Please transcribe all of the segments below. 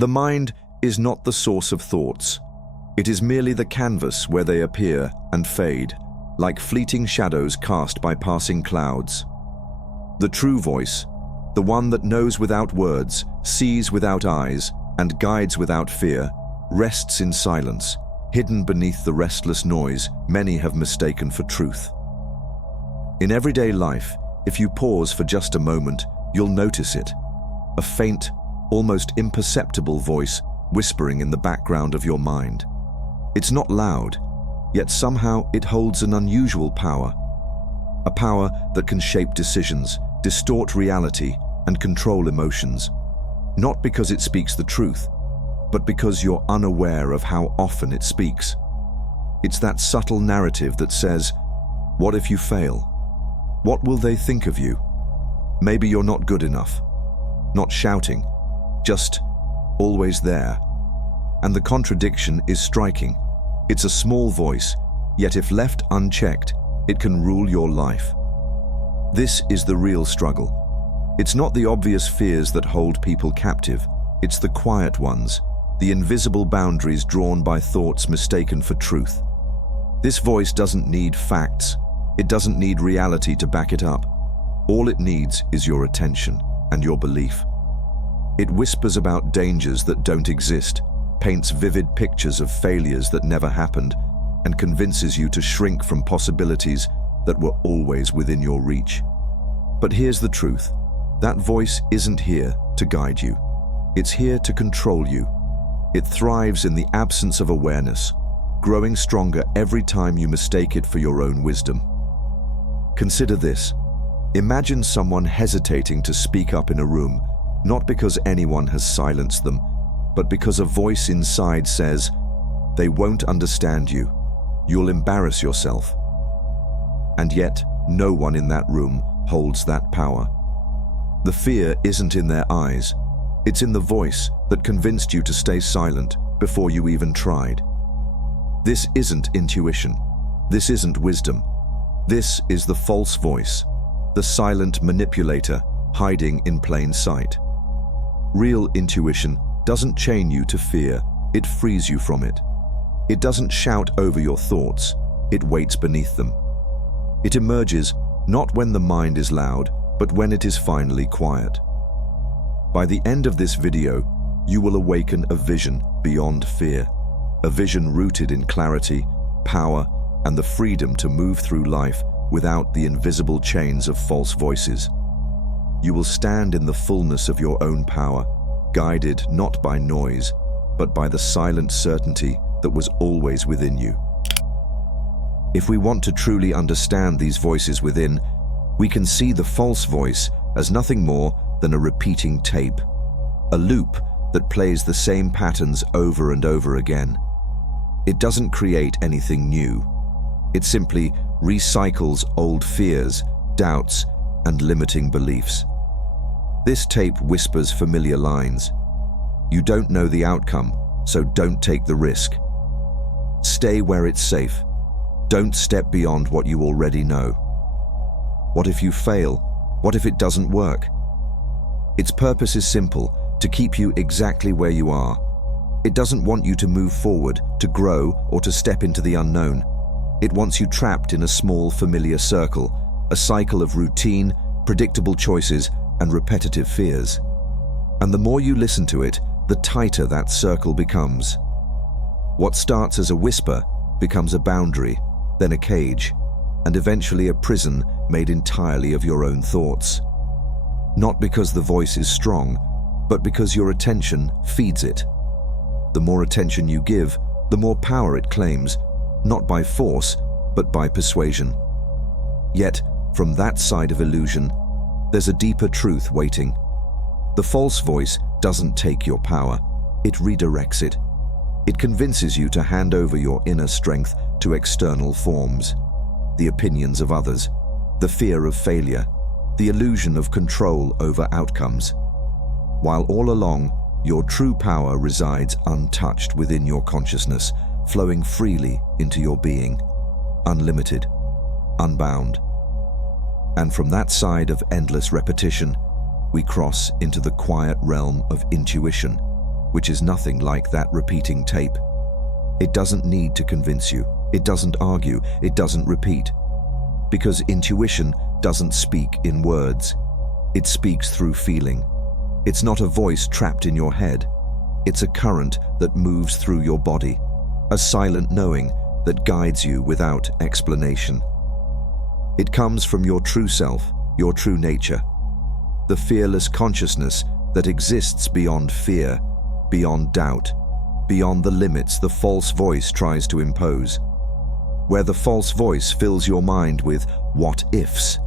The mind is not the source of thoughts. It is merely the canvas where they appear and fade, like fleeting shadows cast by passing clouds. The true voice, the one that knows without words, sees without eyes, and guides without fear, rests in silence, hidden beneath the restless noise many have mistaken for truth. In everyday life, if you pause for just a moment, you'll notice it. A faint, almost imperceptible voice whispering in the background of your mind. It's not loud, yet somehow it holds an unusual power. A power that can shape decisions, distort reality, and control emotions. Not because it speaks the truth, but because you're unaware of how often it speaks. It's that subtle narrative that says, what if you fail? What will they think of you? Maybe you're not good enough. Not shouting, just always there. And the contradiction is striking. It's a small voice, yet if left unchecked, it can rule your life. This is the real struggle. It's not the obvious fears that hold people captive. It's the quiet ones, the invisible boundaries drawn by thoughts mistaken for truth. This voice doesn't need facts. It doesn't need reality to back it up. All it needs is your attention and your belief. It whispers about dangers that don't exist, paints vivid pictures of failures that never happened, and convinces you to shrink from possibilities that were always within your reach. But here's the truth. That voice isn't here to guide you. It's here to control you. It thrives in the absence of awareness, growing stronger every time you mistake it for your own wisdom. Consider this. Imagine someone hesitating to speak up in a room, not because anyone has silenced them, but because a voice inside says, they won't understand you. You'll embarrass yourself. And yet, no one in that room holds that power. The fear isn't in their eyes. It's in the voice that convinced you to stay silent before you even tried. This isn't intuition. This isn't wisdom. This is the false voice, the silent manipulator hiding in plain sight. Real intuition doesn't chain you to fear, it frees you from it. It doesn't shout over your thoughts, it waits beneath them. It emerges not when the mind is loud, but when it is finally quiet. By the end of this video, you will awaken a vision beyond fear, a vision rooted in clarity, power, and the freedom to move through life without the invisible chains of false voices. You will stand in the fullness of your own power, guided not by noise, but by the silent certainty that was always within you. If we want to truly understand these voices within, we can see the false voice as nothing more than a repeating tape, a loop that plays the same patterns over and over again. It doesn't create anything new. It simply recycles old fears, doubts, and limiting beliefs. This tape whispers familiar lines. You don't know the outcome, so don't take the risk. Stay where it's safe. Don't step beyond what you already know. What if you fail? What if it doesn't work? Its purpose is simple, to keep you exactly where you are. It doesn't want you to move forward, to grow, or to step into the unknown. It wants you trapped in a small, familiar circle, a cycle of routine, predictable choices, and repetitive fears. And the more you listen to it, the tighter that circle becomes. What starts as a whisper becomes a boundary, then a cage, and eventually a prison made entirely of your own thoughts. Not because the voice is strong, but because your attention feeds it. The more attention you give, the more power it claims, not by force, but by persuasion. Yet, from that side of illusion, there's a deeper truth waiting. The false voice doesn't take your power, it redirects it. It convinces you to hand over your inner strength to external forms, the opinions of others, the fear of failure, the illusion of control over outcomes. While all along, your true power resides untouched within your consciousness, flowing freely into your being, unlimited, unbound. And from that side of endless repetition, we cross into the quiet realm of intuition, which is nothing like that repeating tape. It doesn't need to convince you. It doesn't argue. It doesn't repeat. Because intuition doesn't speak in words. It speaks through feeling. It's not a voice trapped in your head. It's a current that moves through your body, a silent knowing that guides you without explanation. It comes from your true self, your true nature, the fearless consciousness that exists beyond fear, beyond doubt, beyond the limits the false voice tries to impose. Where the false voice fills your mind with what ifs,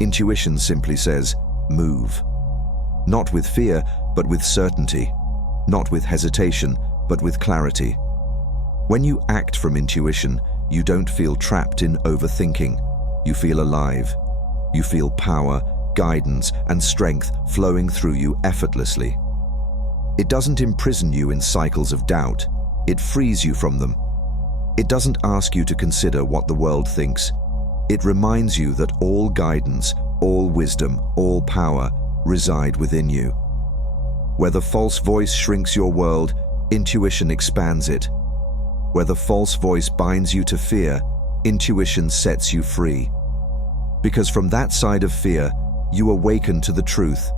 intuition simply says, move. Not with fear, but with certainty. Not with hesitation, but with clarity. When you act from intuition, you don't feel trapped in overthinking. You feel alive. You feel power, guidance, and strength flowing through you effortlessly. It doesn't imprison you in cycles of doubt. It frees you from them. It doesn't ask you to consider what the world thinks. It reminds you that all guidance, all wisdom, all power reside within you. Where the false voice shrinks your world, intuition expands it. Where the false voice binds you to fear, intuition sets you free. Because from that side of fear, you awaken to the truth.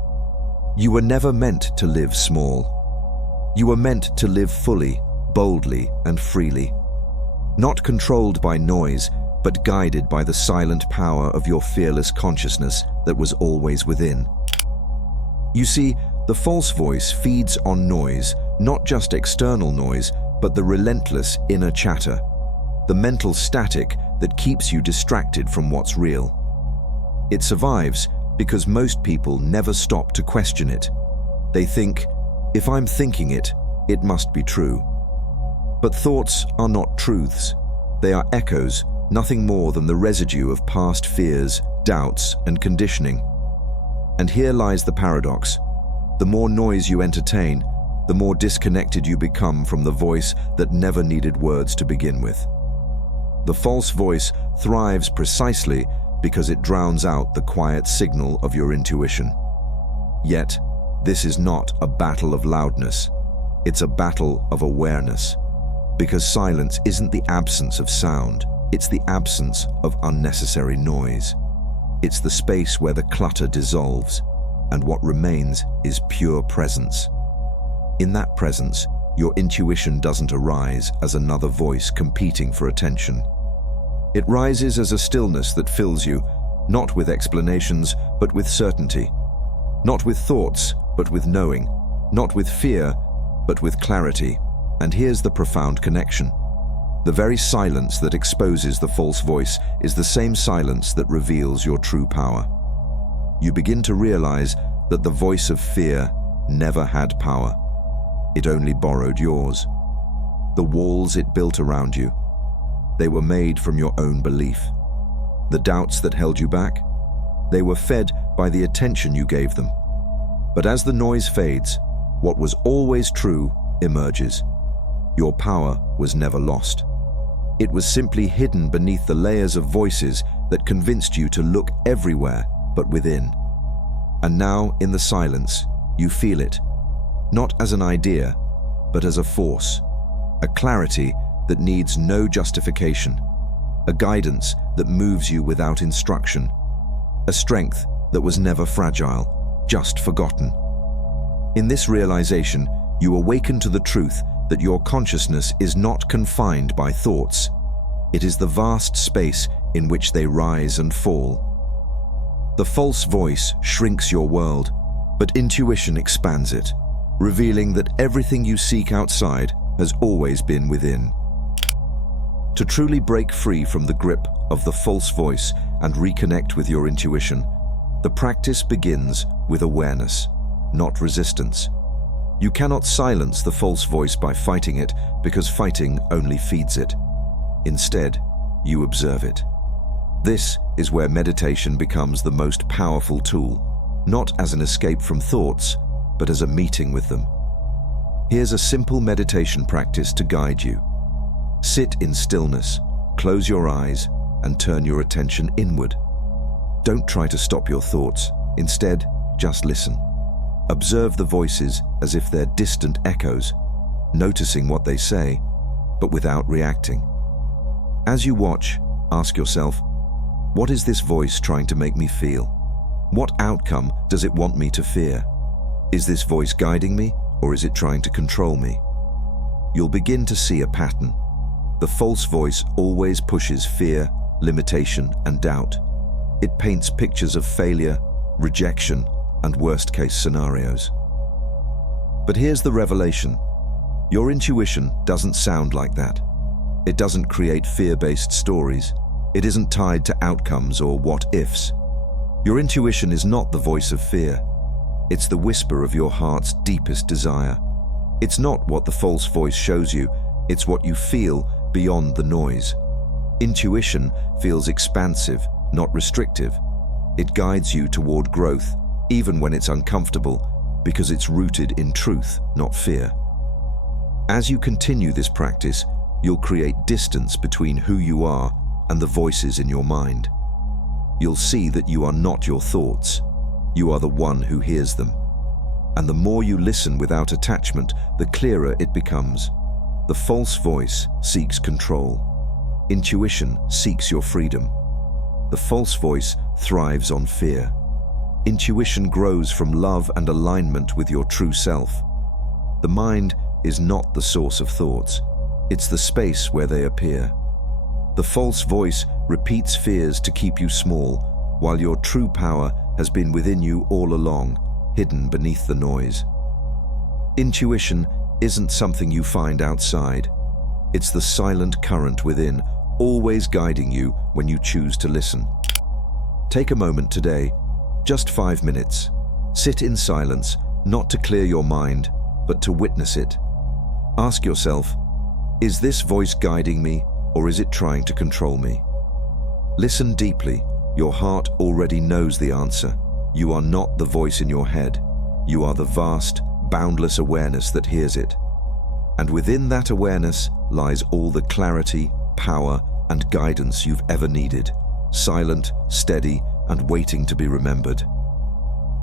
You were never meant to live small. You were meant to live fully, boldly, and freely. Not controlled by noise, but guided by the silent power of your fearless consciousness that was always within. You see, the false voice feeds on noise, not just external noise, but the relentless inner chatter, the mental static that keeps you distracted from what's real. It survives because most people never stop to question it. They think, if I'm thinking it, it must be true. But thoughts are not truths. They are echoes, nothing more than the residue of past fears, doubts, and conditioning. And here lies the paradox. The more noise you entertain, the more disconnected you become from the voice that never needed words to begin with. The false voice thrives precisely because it drowns out the quiet signal of your intuition. Yet, this is not a battle of loudness. It's a battle of awareness. Because silence isn't the absence of sound, it's the absence of unnecessary noise. It's the space where the clutter dissolves, and what remains is pure presence. In that presence, your intuition doesn't arise as another voice competing for attention. It rises as a stillness that fills you, not with explanations, but with certainty. Not with thoughts, but with knowing. Not with fear, but with clarity. And here's the profound connection. The very silence that exposes the false voice is the same silence that reveals your true power. You begin to realize that the voice of fear never had power. It only borrowed yours. The walls it built around you, they were made from your own belief. The doubts that held you back, they were fed by the attention you gave them. But as the noise fades, what was always true emerges. Your power was never lost. It was simply hidden beneath the layers of voices that convinced you to look everywhere but within. And now, in the silence, you feel it, not as an idea, but as a force, a clarity that needs no justification, a guidance that moves you without instruction, a strength that was never fragile, just forgotten. In this realization, you awaken to the truth that your consciousness is not confined by thoughts. It is the vast space in which they rise and fall. The false voice shrinks your world, but intuition expands it, revealing that everything you seek outside has always been within. To truly break free from the grip of the false voice and reconnect with your intuition, the practice begins with awareness, not resistance. You cannot silence the false voice by fighting it, because fighting only feeds it. Instead, you observe it. This is where meditation becomes the most powerful tool, not as an escape from thoughts, but as a meeting with them. Here's a simple meditation practice to guide you. Sit in stillness, close your eyes, and turn your attention inward. Don't try to stop your thoughts. Instead, just listen. Observe the voices as if they're distant echoes, noticing what they say, but without reacting. As you watch, ask yourself, what is this voice trying to make me feel? What outcome does it want me to fear? Is this voice guiding me, or is it trying to control me? You'll begin to see a pattern. The false voice always pushes fear, limitation, and doubt. It paints pictures of failure, rejection, and worst-case scenarios. But here's the revelation. Your intuition doesn't sound like that. It doesn't create fear-based stories. It isn't tied to outcomes or what-ifs. Your intuition is not the voice of fear. It's the whisper of your heart's deepest desire. It's not what the false voice shows you, it's what you feel beyond the noise. Intuition feels expansive, not restrictive. It guides you toward growth, even when it's uncomfortable, because it's rooted in truth, not fear. As you continue this practice, you'll create distance between who you are and the voices in your mind. You'll see that you are not your thoughts. You are the one who hears them. And the more you listen without attachment, the clearer it becomes. The false voice seeks control. Intuition seeks your freedom. The false voice thrives on fear. Intuition grows from love and alignment with your true self. The mind is not the source of thoughts. It's the space where they appear. The false voice repeats fears to keep you small, while your true power has been within you all along, hidden beneath the noise. Intuition isn't something you find outside. It's the silent current within, always guiding you when you choose to listen. Take a moment today, just 5 minutes. Sit in silence, not to clear your mind, but to witness it. Ask yourself, is this voice guiding me, or is it trying to control me? Listen deeply. Your heart already knows the answer. You are not the voice in your head. You are the vast, boundless awareness that hears it. And within that awareness lies all the clarity, power, and guidance you've ever needed, silent, steady, and waiting to be remembered.